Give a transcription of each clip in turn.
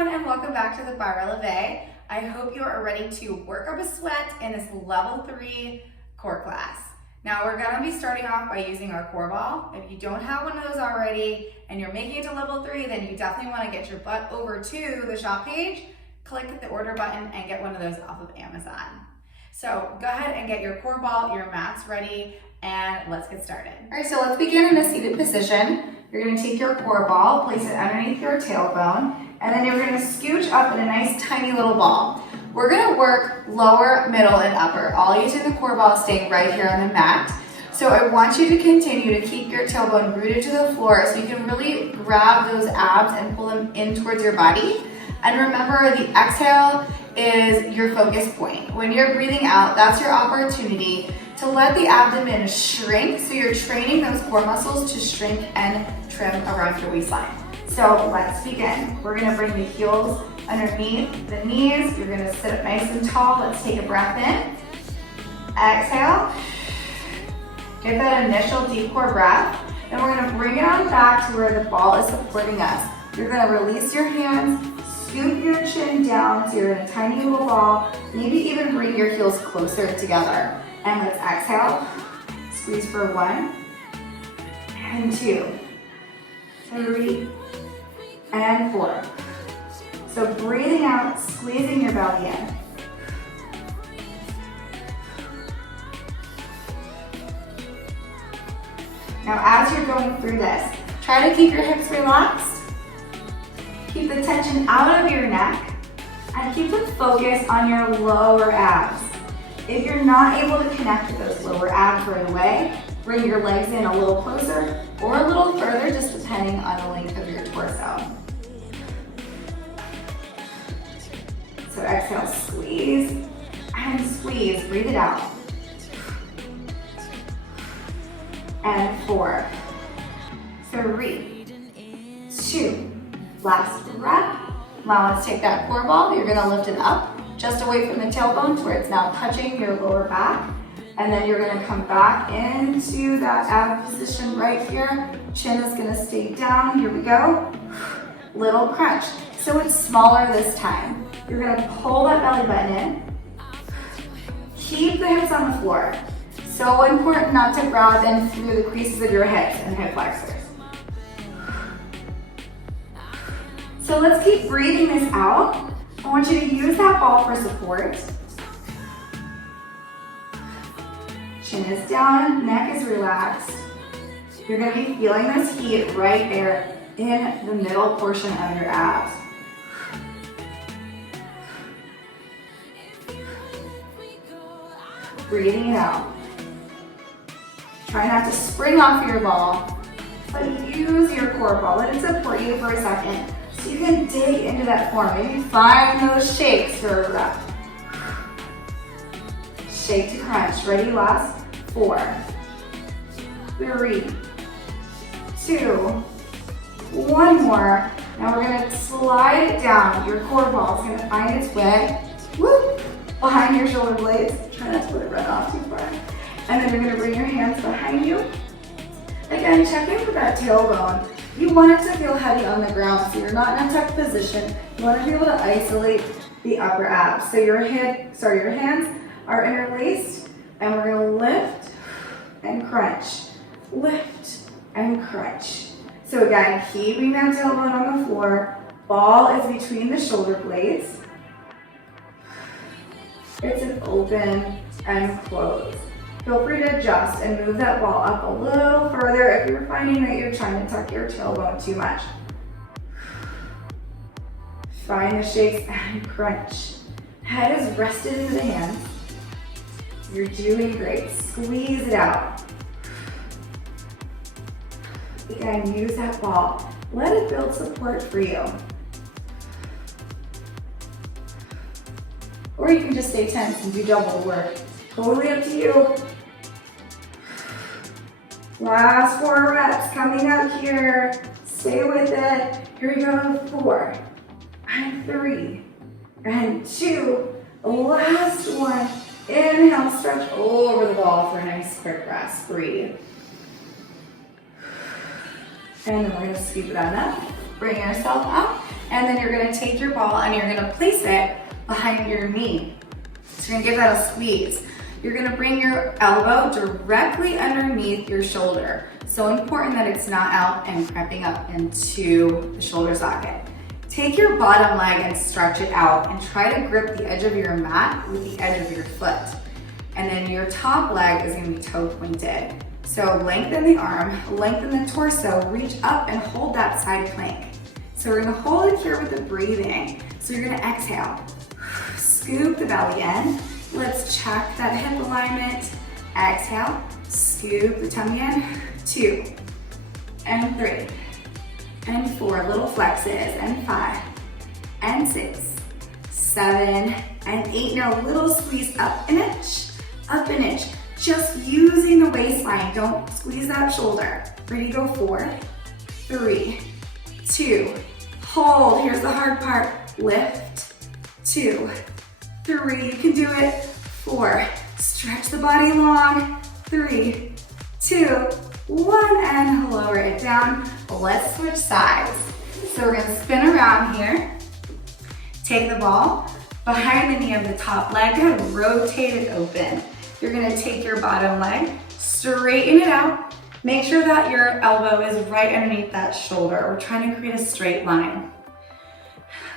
everyone, and welcome back to the Barre. I hope you are ready to work up a sweat in this level 3 core class. Now we're going to be starting off by using our core ball. If you don't have one of those already and you're making it to level 3, then you definitely want to get your butt over to the shop page, click the order button, and get one of those off of Amazon. So go ahead and get your core ball, your mats ready, and let's get started. All right, so let's begin in a seated position. You're going to take your core ball, place it underneath your tailbone, and then you're going to scooch up in a nice tiny little ball. We're going to work lower, middle, and upper, all using the core ball staying right here on the mat. So I want you to continue to keep your tailbone rooted to the floor so you can really grab those abs and pull them in towards your body. And remember, the exhale is your focus point. When you're breathing out, that's your opportunity to let the abdomen shrink, so you're training those core muscles to shrink and trim around your waistline. So let's begin. We're gonna bring the heels underneath the knees. You're gonna sit up nice and tall. Let's take a breath in. Exhale. Get that initial deep core breath. Then we're gonna bring it on back to where the ball is supporting us. You're gonna release your hands, scoop your chin down so you're in a tiny little ball. Maybe even bring your heels closer together. And let's exhale. Squeeze for 1 and 2, 3, and 4. So breathing out, squeezing your belly in. Now as you're going through this, try to keep your hips relaxed. Keep the tension out of your neck and keep the focus on your lower abs. If you're not able to connect with those lower abs right away, bring your legs in a little closer or a little further, just depending on the length of your torso. So exhale, squeeze and squeeze, breathe it out. And 4, 3, 2, last breath. Now let's take that core ball, you're gonna lift it up just away from the tailbone to where it's now touching your lower back. And then you're gonna come back into that ab position right here. Chin is gonna stay down, here we go. Little crunch. So it's smaller this time. You're gonna pull that belly button in. Keep the hips on the floor. So important not to grab in through the creases of your hips and hip flexors. So let's keep breathing this out. I want you to use that ball for support. Chin is down, neck is relaxed. You're gonna be feeling this heat right there in the middle portion of your abs. Breathing it out. Try not to spring off your ball, but use your core ball. Let it support you for a second so you can dig into that form. Maybe find those shakes for a breath. Shake to crunch. Ready? Last 4, 3, 2, 1 more. Now we're gonna slide it down. Your core ball is gonna find its way behind your shoulder blades. Try not to let it run off too far. And then you're gonna bring your hands behind you. Again, check in for that tailbone. You want it to feel heavy on the ground, so you're not in a tucked position. You want to be able to isolate the upper abs. So your hands are interlaced, and we're gonna lift and crunch. Lift and crunch. So again, keeping that tailbone on the floor. Ball is between the shoulder blades. It's an open and close. Feel free to adjust and move that ball up a little further if you're finding that you're trying to tuck your tailbone too much. Find the shakes and crunch. Head is rested into the hands. You're doing great. Squeeze it out. Again, use that ball. Let it build support for you. Or you can just stay tense and do double work. Totally up to you. Last 4 reps coming up here. Stay with it. Here we go. 4 and 3 and 2. Last one. Inhale, stretch over the ball for a nice quick rest. Breathe. And then we're going to scoop it on up. Bring yourself up. And then you're gonna take your ball and you're gonna place it behind your knee. So you're gonna give that a squeeze. You're gonna bring your elbow directly underneath your shoulder. So important that it's not out and creeping up into the shoulder socket. Take your bottom leg and stretch it out and try to grip the edge of your mat with the edge of your foot. And then your top leg is gonna be toe pointed. So lengthen the arm, lengthen the torso, reach up and hold that side plank. So we're gonna hold it here with the breathing. So you're gonna exhale, scoop the belly in. Let's check that hip alignment. Exhale, scoop the tummy in. 2, and 3, and 4, little flexes, and 5, and 6, 7, and 8. Now little squeeze up an inch, just using the waistline. Don't squeeze that shoulder. Ready, go 4, 3, 2, hold. Here's the hard part. Lift, 2, 3, you can do it. 4, stretch the body long. 3, 2, 1, and lower it down. Let's switch sides. So we're gonna spin around here. Take the ball behind the knee of the top leg and rotate it open. You're gonna take your bottom leg, straighten it out. Make sure that your elbow is right underneath that shoulder. We're trying to create a straight line.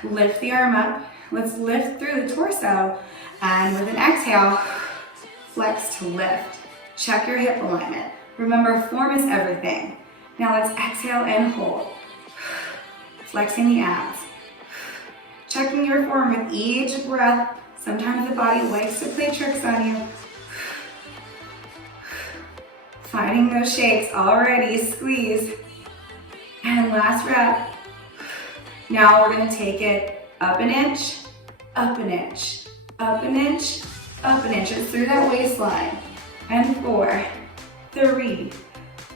Lift the arm up. Let's lift through the torso. And with an exhale, flex to lift. Check your hip alignment. Remember, form is everything. Now let's exhale and hold. Flexing the abs. Checking your form with each breath. Sometimes the body likes to play tricks on you. Finding those shapes already, squeeze. And last rep. Now we're gonna take it up an inch, up an inch, up an inch, up an inch. It's through that waistline. And 4, 3,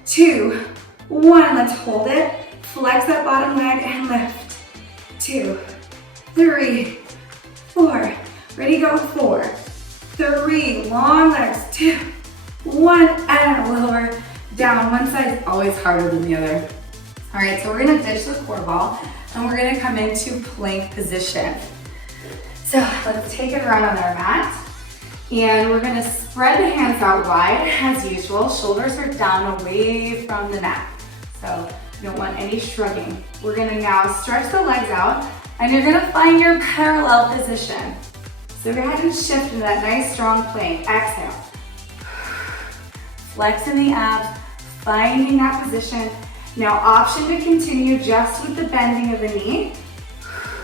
2, 1. Let's hold it. Flex that bottom leg and lift. 2, 3, 4. Ready, go 4, 3. Long legs. 2, 1, and lower down. One side is always harder than the other. All right, so we're gonna ditch the core ball and we're gonna come into plank position. So let's take it around on our mat. And we're gonna spread the hands out wide as usual. Shoulders are down away from the neck. So you don't want any shrugging. We're gonna now stretch the legs out and you're gonna find your parallel position. So go ahead and shift into that nice strong plank. Exhale. Flexing the abs, finding that position. Now option to continue just with the bending of the knee,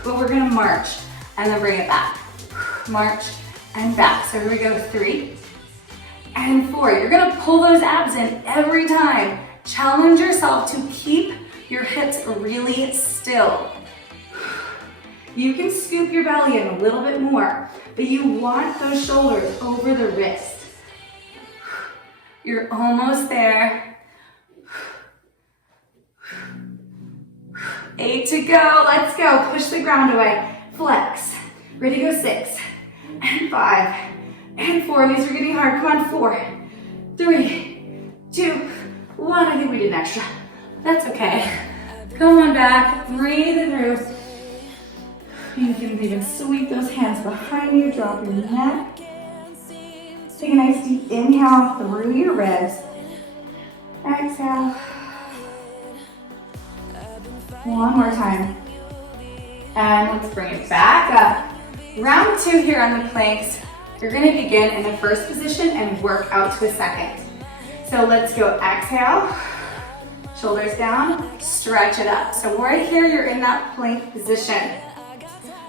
but we're gonna march and then bring it back. March and back. So here we go, 3 and 4. You're gonna pull those abs in every time. Challenge yourself to keep your hips really still. You can scoop your belly in a little bit more, but you want those shoulders over the wrist. You're almost there. 8 to go, let's go. Push the ground away, flex. Ready, go 6 and 5 and 4. These are getting hard, come on, 4, 3, 2, 1. I think we did an extra. That's okay. Come on back, breathe it through. You can even sweep those hands behind you, drop your neck. Take a nice deep inhale through your ribs. Exhale. One more time. And let's bring it back up. Round 2 here on the planks. You're gonna begin in the first position and work out to a second. So let's go, exhale, shoulders down, stretch it up. So right here, you're in that plank position.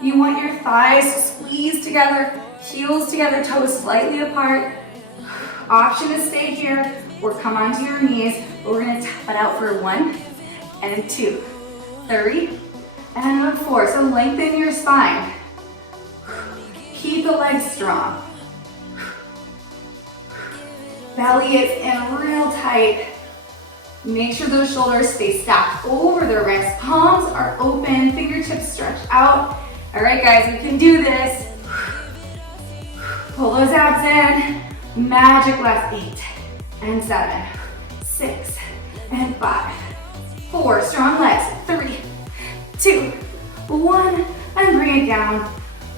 You want your thighs squeezed together, heels together, toes slightly apart. Option to stay here or come onto your knees, but we're gonna tap it out for 1 and 2, 3, and 4. So lengthen your spine. Keep the legs strong. Belly is in real tight. Make sure those shoulders stay stacked over the wrists. Palms are open, fingertips stretched out. All right, guys, we can do this. Pull those abs in. Magic left, 8 and 7, 6 and 5, 4. Strong legs, 3, 2, 1, and bring it down.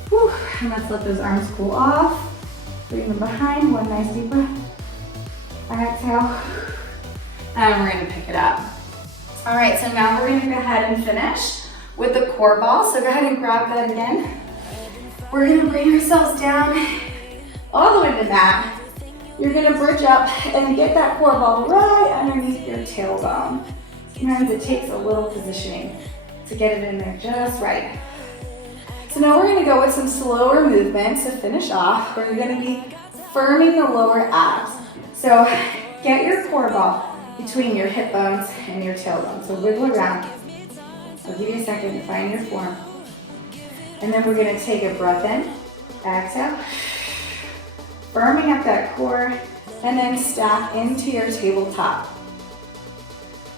Whew. And let's let those arms cool off. Bring them behind, 1 nice deep breath. Exhale, and we're gonna pick it up. All right, so now we're gonna go ahead and finish with the core ball. So go ahead and grab that again. We're gonna bring ourselves down all the way to the mat. You're gonna bridge up and get that core ball right underneath your tailbone. Sometimes it takes a little positioning to get it in there just right. So now we're gonna go with some slower movements to finish off, where you're gonna be firming the lower abs. So get your core ball between your hip bones and your tailbone. So wiggle around. I'll give you a second to find your form. And then we're gonna take a breath in, exhale, firming up that core, and then stack into your tabletop.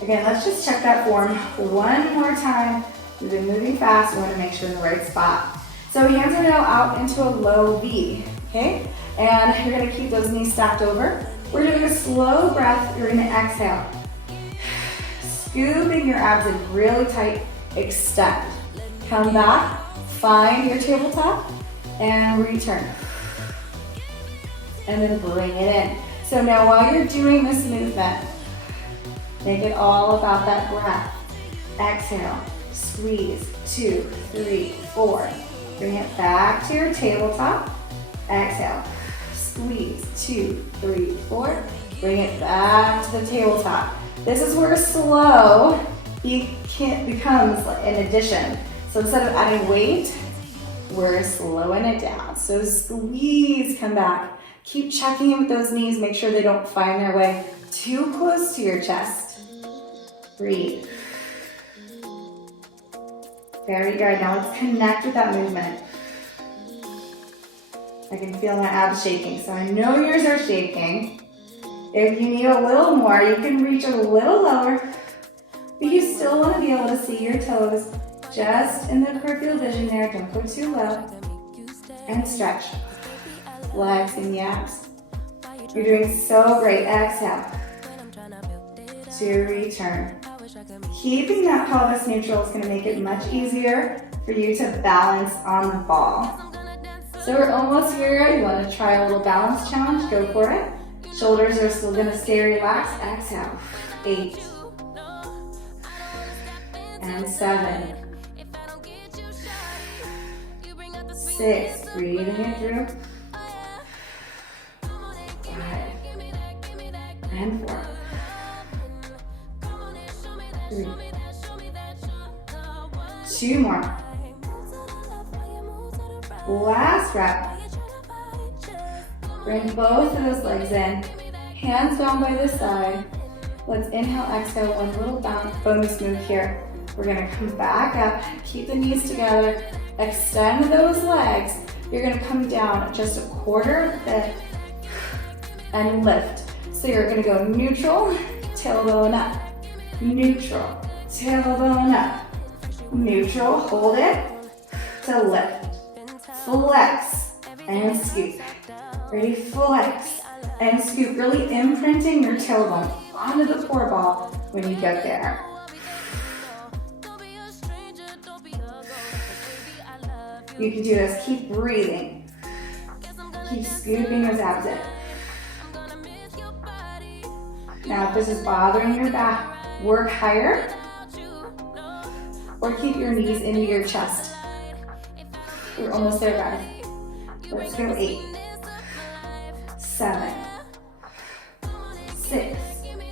Again, let's just check that form one more time. We've been moving fast, we wanna make sure in the right spot. So hands are now out into a low V, okay? And you're gonna keep those knees stacked over. We're doing a slow breath, you're gonna exhale. Scooping your abs in really tight, extend. Come back, find your tabletop, and return. And then bring it in. So now while you're doing this movement, make it all about that breath. Exhale, squeeze, 2, 3, 4. Bring it back to your tabletop. Exhale, squeeze, 2, 3, 4. Bring it back to the tabletop. This is where slow becomes an addition. So instead of adding weight, we're slowing it down. So squeeze, come back. Keep checking in with those knees. Make sure they don't find their way too close to your chest. Breathe. Very good. Now let's connect with that movement. I can feel my abs shaking, so I know yours are shaking. If you need a little more, you can reach a little lower, but you still want to be able to see your toes just in the peripheral vision there. Don't go too low. And stretch. Flexing the abs. You're doing so great. Exhale. To return. Keeping that pelvis neutral is going to make it much easier for you to balance on the ball. So we're almost here. You want to try a little balance challenge? Go for it. Shoulders are still going to stay relaxed. Exhale. 8. And 7. 6. Breathing it through. 5. And 4. 3. 2 more. Last rep. Bring both of those legs in. Hands down by the side. Let's inhale, exhale, one little bonus move here. We're gonna come back up, keep the knees together, extend those legs. You're gonna come down just a quarter bit and lift. So you're gonna go neutral, tailbone up. Neutral, tailbone up. Neutral, hold it to lift. Flex and scoop. Ready, flex and scoop. Really imprinting your tailbone onto the core ball when you get there. You can do this, keep breathing. Keep scooping those abs in. Now if this is bothering your back, work higher or keep your knees into your chest. We're almost there, guys. Let's go 8, 7, 6,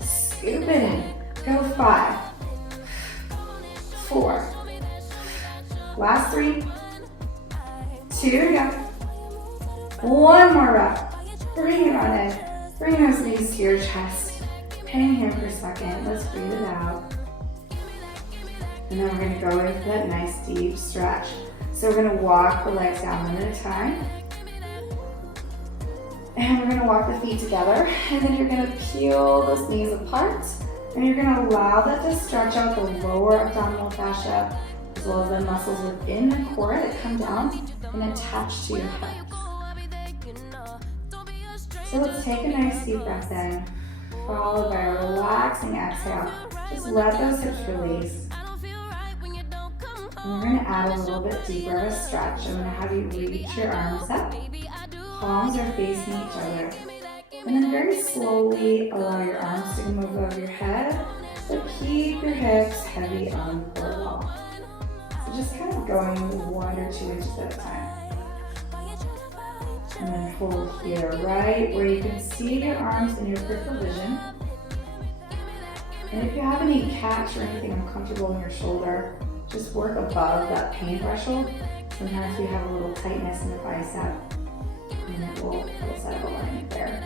scoop it in. Go 5, 4, last 3, 2, go. 1 more rep. Bring it on in. Bring those knees to your chest. Hang here for a second. Let's breathe it out. And then we're going to go into that nice deep stretch. So we're going to walk the legs down one at a time. And we're going to walk the feet together. And then you're going to peel those knees apart. And you're going to allow that to stretch out the lower abdominal fascia, as well as the muscles within the core that come down and attach to your hips. So let's take a nice deep breath in, followed by a relaxing exhale. Just let those hips release. And we're gonna add a little bit deeper of a stretch. I'm gonna have you reach your arms up. Palms are facing each other. And then very slowly allow your arms to move over your head, but keep your hips heavy on the floor wall. So just kind of going 1 or 2 inches at a time. And then hold here, right where you can see your arms in your peripheral vision. And if you have any catch or anything uncomfortable in your shoulder, just work above that pain threshold. Sometimes we have a little tightness in the bicep, and it will set a line there.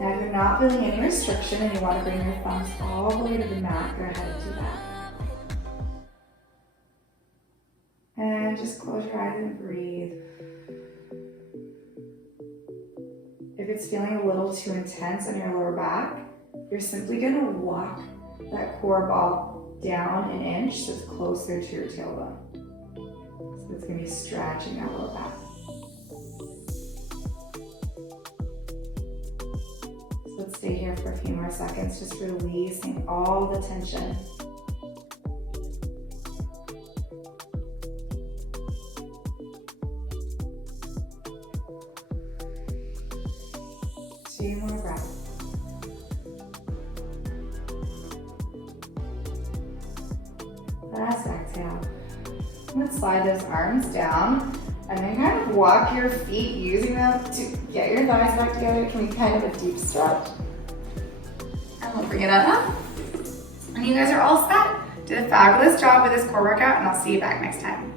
Now if you're not feeling any restriction and you want to bring your thumbs all the way to the mat, go ahead and do that. And just close your eyes and breathe. If it's feeling a little too intense on your lower back, you're simply going to walk that core ball down an inch so it's closer to your tailbone. So it's going to be stretching that lower back. So let's stay here for a few more seconds, just releasing all the tension. Two more breaths. Last exhale. Let's slide those arms down and then kind of walk your feet using them to get your thighs back together. It can be kind of a deep stretch. And we'll bring it on up. And you guys are all set. Did a fabulous job with this core workout, and I'll see you back next time.